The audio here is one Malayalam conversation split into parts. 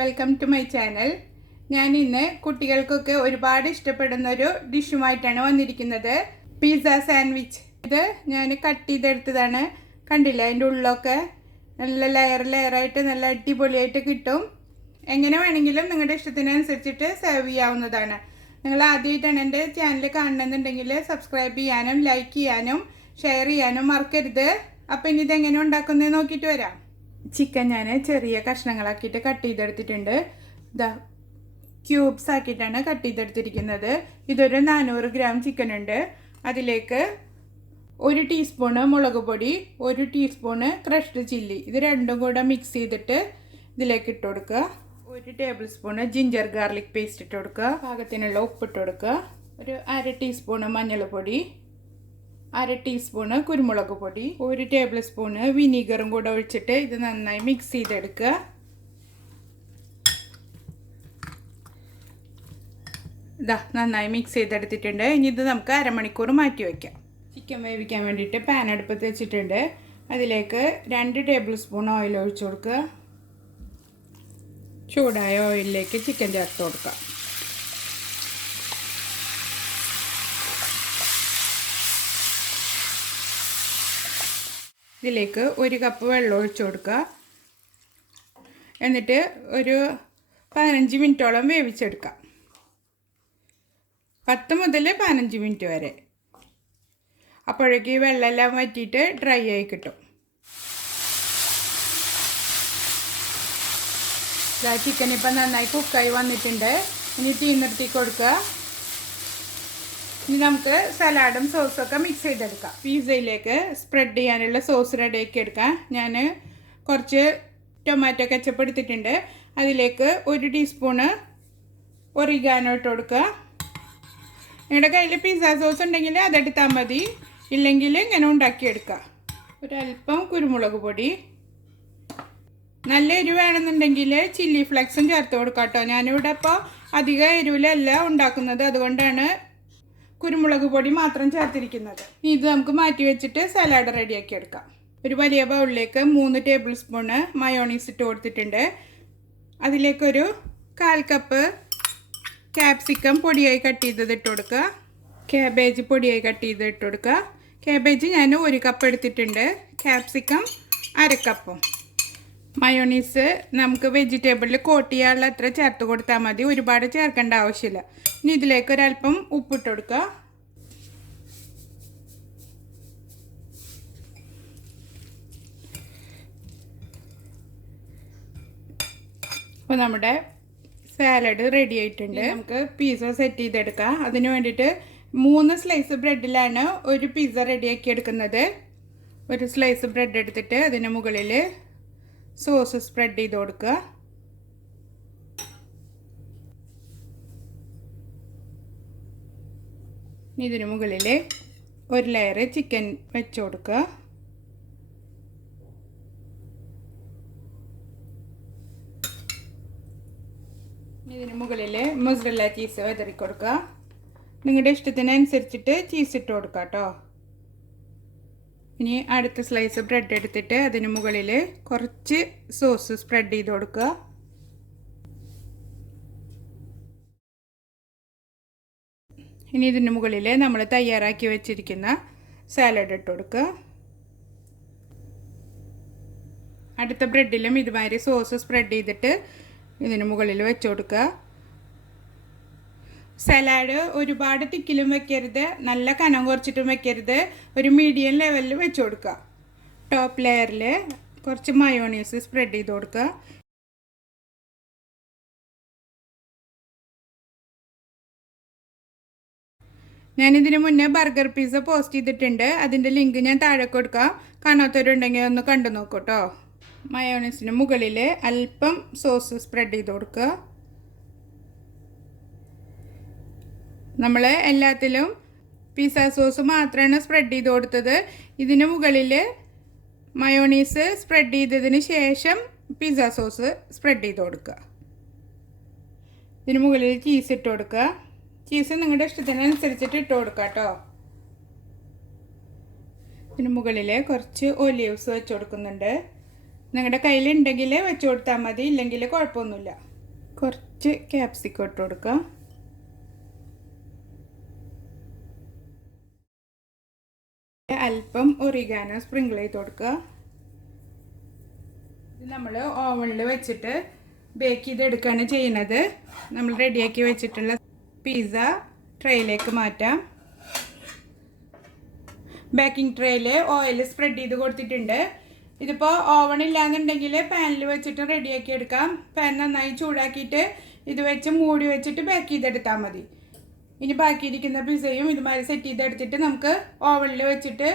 Welcome to my channel. ഞാൻ ഇന്ന് കുട്ടികൾക്കൊക്കെ ഒരുപാട് ഇഷ്ടപ്പെടുന്ന ഒരു ഡിഷുമായിട്ടാണ് വന്നിരിക്കുന്നത്. Pizza sandwich. ഇത് ഞാൻ കട്ട് ചെയ്തെടുത്തതാണ്. കണ്ടില്ല, അതിൻ്റെ ഉള്ളൊക്കെ നല്ല ലെയറായിട്ട് നല്ല അടിപൊളിയായിട്ട് കിട്ടും. എങ്ങനെ വേണമെങ്കിലും നിങ്ങളുടെ ഇഷ്ടത്തിനനുസരിച്ചിട്ട് സെർവ് ചെയ്യാവുന്നതാണ്. നിങ്ങൾ ആദ്യമായിട്ടാണ് എൻ്റെ ചാനൽ കാണണമെന്നുണ്ടെങ്കിൽ സബ്സ്ക്രൈബ് ചെയ്യാനും ലൈക്ക് ചെയ്യാനും ഷെയർ ചെയ്യാനും മറക്കരുത്. അപ്പോൾ ഇനി ഇതെങ്ങനെ ഉണ്ടാക്കുന്നത് നോക്കിയിട്ട് വരാം. ചിക്കൻ ഞാൻ ചെറിയ കഷ്ണങ്ങളാക്കിയിട്ട് കട്ട് ചെയ്തെടുത്തിട്ടുണ്ട്. ഇതാ ക്യൂബ്സ് ആക്കിയിട്ടാണ് കട്ട് ചെയ്തെടുത്തിരിക്കുന്നത്. ഇതൊരു 400 ഗ്രാം ചിക്കൻ ഉണ്ട്. അതിലേക്ക് 1 ടീസ്പൂണ് മുളക് പൊടി, 1 ടീസ്പൂണ് ക്രഷ്ഡ് ചില്ലി, ഇത് രണ്ടും കൂടെ മിക്സ് ചെയ്തിട്ട് ഇതിലേക്ക് ഇട്ട് കൊടുക്കുക. 1 table spoon ginger garlic paste ഇട്ട് കൊടുക്കുക. പാകത്തിനുള്ള ഉപ്പിട്ട് കൊടുക്കുക. ഒരു 1/2 ടീസ്പൂണ് മഞ്ഞൾപ്പൊടി, 1/2 ടീസ്പൂണ് കുരുമുളക് പൊടി, 1 ടേബിൾ സ്പൂണ് വിനീഗറും കൂടെ ഒഴിച്ചിട്ട് ഇത് നന്നായി മിക്സ് ചെയ്തെടുക്കുക. ഇതാ നന്നായി മിക്സ് ചെയ്തെടുത്തിട്ടുണ്ട്. ഇനി ഇത് നമുക്ക് അരമണിക്കൂർ മാറ്റി വയ്ക്കാം. ചിക്കൻ വേവിക്കാൻ വേണ്ടിയിട്ട് പാൻ അടുപ്പത്ത് വെച്ചിട്ടുണ്ട്. അതിലേക്ക് 2 ടേബിൾ സ്പൂൺ ഓയിൽ ഒഴിച്ചു കൊടുക്കുക. ചൂടായ ഓയിലിലേക്ക് ചിക്കൻ ചേർത്ത് കൊടുക്കുക. ഇതിലേക്ക് 1 കപ്പ് വെള്ളം ഒഴിച്ചു കൊടുക്കുക. എന്നിട്ട് ഒരു 15 മിനിറ്റോളം വേവിച്ചെടുക്കാം. 10 മുതൽ 15 മിനിറ്റ് വരെ. അപ്പോഴേക്ക് വെള്ളമെല്ലാം വറ്റിയിട്ട് ഡ്രൈ ആയി കിട്ടും. ചിക്കൻ ഇപ്പം നന്നായി കുക്കായി വന്നിട്ടുണ്ട്. ഇനി തീ നിർത്തി കൊടുക്കുക. ഇനി നമുക്ക് സലാഡും സോസൊക്കെ മിക്സ് ചെയ്തെടുക്കാം. പിസ്സയിലേക്ക് സ്പ്രെഡ് ചെയ്യാനുള്ള സോസ് റെഡിയാക്കി എടുക്കാം. ഞാൻ കുറച്ച് ടൊമാറ്റോ കെച്ചപ്പ് എടുത്തിട്ടുണ്ട്. അതിലേക്ക് 1 ടീസ്പൂണ് ഒറിഗാനോ ഇട്ട് കൊടുക്കുക. നിങ്ങളുടെ കയ്യിൽ പിസ്സ സോസ് ഉണ്ടെങ്കിൽ അതെടുത്താൽ മതി, ഇല്ലെങ്കിൽ ഇങ്ങനെ ഉണ്ടാക്കിയെടുക്കുക. ഒരല്പം കുരുമുളക് പൊടി. നല്ല എരിവ് വേണമെന്നുണ്ടെങ്കിൽ ചില്ലി ഫ്ലെക്സും ചേർത്ത് കൊടുക്കാം കേട്ടോ. ഞാനിവിടെ ഇപ്പോൾ അധികം എരിവിലല്ല ഉണ്ടാക്കുന്നത്, അതുകൊണ്ടാണ് കുരുമുളക് പൊടി മാത്രം ചേർത്തിരിക്കുന്നത്. ഇത് നമുക്ക് മാറ്റി വെച്ചിട്ട് സലാഡ് റെഡിയാക്കി എടുക്കാം. ഒരു വലിയ ബൗളിലേക്ക് 3 ടേബിൾ സ്പൂണ് മയോണീസ് ഇട്ട് കൊടുത്തിട്ടുണ്ട്. അതിലേക്കൊരു 1/4 കപ്പ് ക്യാപ്സിക്കം പൊടിയായി കട്ട് ചെയ്തത് ഇട്ട് കൊടുക്കുക. കാബേജ് പൊടിയായി കട്ട് ചെയ്ത് ഇട്ട് കൊടുക്കുക. കാബേജ് ഞാൻ 1 കപ്പ് എടുത്തിട്ടുണ്ട്. ക്യാപ്സിക്കം 1/2 കപ്പും. മയോണീസ് നമുക്ക് വെജിറ്റബിളിൽ കോട്ട് ചെയ്യാനുള്ള അത്ര ചേർത്ത് കൊടുത്താൽ മതി, ഒരുപാട് ചേർക്കേണ്ട ആവശ്യമില്ല. ഇനി ഇതിലേക്ക് ഒരല്പം ഉപ്പിട്ട് കൊടുക്കുക. അപ്പോൾ നമ്മുടെ സാലഡ് റെഡി ആയിട്ടുണ്ട്. നമുക്ക് പിസ്സ സെറ്റ് ചെയ്തെടുക്കാം. അതിന് വേണ്ടിയിട്ട് 3 സ്ലൈസ് ബ്രെഡിലാണ് ഒരു പിസ്സ റെഡിയാക്കി എടുക്കുന്നത്. ഒരു സ്ലൈസ് ബ്രെഡ് എടുത്തിട്ട് അതിന് മുകളിൽ സോസ് സ്പ്രെഡ് ചെയ്ത് കൊടുക്കുക. ഇതിന് മുകളിൽ ഒരു ലെയർ ചിക്കൻ വെച്ച് കൊടുക്കുക. ഇതിന് മുകളിൽ മൊസറല്ല ചീസ് വിതറി കൊടുക്കുക. നിങ്ങളുടെ ഇഷ്ടത്തിനനുസരിച്ചിട്ട് ചീസ് ഇട്ട് കൊടുക്കുക കേട്ടോ. ഇനി അടുത്ത സ്ലൈസ് ബ്രെഡ് എടുത്തിട്ട് അതിന് മുകളിൽ കുറച്ച് സോസ് സ്പ്രെഡ് ചെയ്ത് കൊടുക്കുക. ഇനി ഇതിന് മുകളിൽ നമ്മൾ തയ്യാറാക്കി വെച്ചിരിക്കുന്ന സാലഡ് ഇട്ട് കൊടുക്കുക. അടുത്ത ബ്രെഡിലും ഇതുമാതിരി സോസ് സ്പ്രെഡ് ചെയ്തിട്ട് ഇതിന് മുകളിൽ വെച്ച് കൊടുക്കുക. സലാഡ് ഒരുപാട് തിക്കിലും വെക്കരുത്, നല്ല കനം കുറച്ചിട്ടും വെക്കരുത്, ഒരു മീഡിയം ലെവലിൽ വെച്ച് കൊടുക്കുക. ടോപ്പ് ലെയറിൽ കുറച്ച് മയോണീസ് സ്പ്രെഡ് ചെയ്ത് കൊടുക്കുക. ഞാനിതിന് മുന്നേ ബർഗർ പിസ്സ പോസ്റ്റ് ചെയ്തിട്ടുണ്ട്. അതിൻ്റെ ലിങ്ക് ഞാൻ താഴെ കൊടുക്കാം. കാണാത്തവരുണ്ടെങ്കിൽ ഒന്ന് കണ്ടു നോക്കൂ കേട്ടോ. മയോണീസിന് മുകളിൽ അല്പം സോസ് സ്പ്രെഡ് ചെയ്ത് കൊടുക്കുക. നമ്മൾ എല്ലാത്തിലും പിസ്സ സോസ് മാത്രമാണ് സ്പ്രെഡ് ചെയ്ത് കൊടുത്തത്. ഇതിന് മുകളിൽ മയോണീസ് സ്പ്രെഡ് ചെയ്തതിന് ശേഷം പിസ്സ സോസ് സ്പ്രെഡ് ചെയ്ത് കൊടുക്കുക. ഇതിന് മുകളിൽ ചീസ് ഇട്ട് കൊടുക്കുക. ചീസ് നിങ്ങളുടെ ഇഷ്ടത്തിനനുസരിച്ചിട്ട് ഇട്ട് കൊടുക്കുക കേട്ടോ. ഇതിന് മുകളിൽ കുറച്ച് ഒലീവ്സ് വെച്ച് കൊടുക്കുന്നുണ്ട്. നിങ്ങളുടെ കയ്യിലുണ്ടെങ്കിൽ വെച്ച് കൊടുത്താൽ മതി, ഇല്ലെങ്കിൽ കുഴപ്പമൊന്നുമില്ല. കുറച്ച് ക്യാപ്സിക്കം ഇട്ട് കൊടുക്കുക. അല്പം ഒറിഗാനോ സ്പ്രിങ്കിൾ ചെയ്ത് കൊടുക്കുക. ഇത് നമ്മൾ ഓവനിൽ വെച്ചിട്ട് ബേക്ക് ചെയ്തെടുക്കുകയാണ് ചെയ്യുന്നത്. നമ്മൾ റെഡിയാക്കി വെച്ചിട്ടുള്ള പിസ്സ ട്രേയിലേക്ക് മാറ്റാം. ബേക്കിംഗ് ട്രേയിൽ ഓയിൽ സ്പ്രെഡ് ചെയ്ത് കൊടുത്തിട്ടുണ്ട്. ഇതിപ്പോൾ ഓവൺ ഇല്ലാന്നുണ്ടെങ്കിൽ പാനിൽ വെച്ചിട്ട് റെഡിയാക്കി എടുക്കാം. പാൻ നന്നായി ചൂടാക്കിയിട്ട് ഇത് വെച്ച് മൂടി വെച്ചിട്ട് ബേക്ക് ചെയ്തെടുത്താൽ മതി. ഇനി ബാക്കിയിരിക്കുന്ന പിസ്സയും ഇതുമാതിരി സെറ്റ് ചെയ്തെടുത്തിട്ട് നമുക്ക് ഓവനിൽ വെച്ചിട്ട്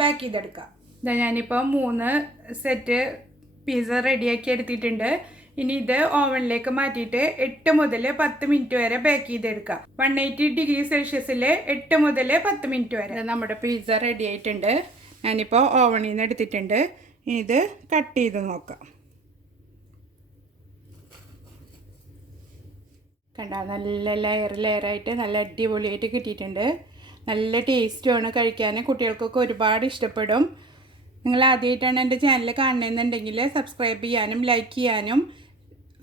ബേക്ക് ചെയ്തെടുക്കാം. ഇതാ ഞാനിപ്പോൾ 3 സെറ്റ് പിസ്സ റെഡിയാക്കി എടുത്തിട്ടുണ്ട്. ഇനി ഇത് ഓവനിലേക്ക് മാറ്റിയിട്ട് 8 മുതൽ 10 മിനിറ്റ് വരെ ബേക്ക് ചെയ്തെടുക്കാം. 180 ഡിഗ്രി സെൽഷ്യസിൽ 8 മുതൽ 10 മിനിറ്റ് വരെ. നമ്മുടെ പിസ്സ റെഡി ആയിട്ടുണ്ട്. ഞാനിപ്പോൾ ഓവനിൽ നിന്ന് എടുത്തിട്ടുണ്ട്. ഇത് കട്ട് ചെയ്ത് നോക്കാം. കണ്ട നല്ല ലെയറായിട്ട് നല്ല അടിപൊളിയായിട്ട് കിട്ടിയിട്ടുണ്ട്. നല്ല ടേസ്റ്റുമാണ് കഴിക്കാൻ. കുട്ടികൾക്കൊക്കെ ഒരുപാട് ഇഷ്ടപ്പെടും. നിങ്ങൾ ആദ്യമായിട്ടാണ് എൻ്റെ ചാനൽ കാണുന്നതെന്നുണ്ടെങ്കിൽ സബ്സ്ക്രൈബ് ചെയ്യാനും ലൈക്ക് ചെയ്യാനും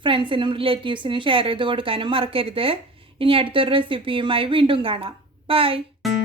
ഫ്രണ്ട്സിനും റിലേറ്റീവ്സിനും ഷെയർ ചെയ്ത് കൊടുക്കാനും മറക്കരുത്. ഇനി അടുത്തൊരു റെസിപ്പിയുമായി വീണ്ടും കാണാം. ബൈ.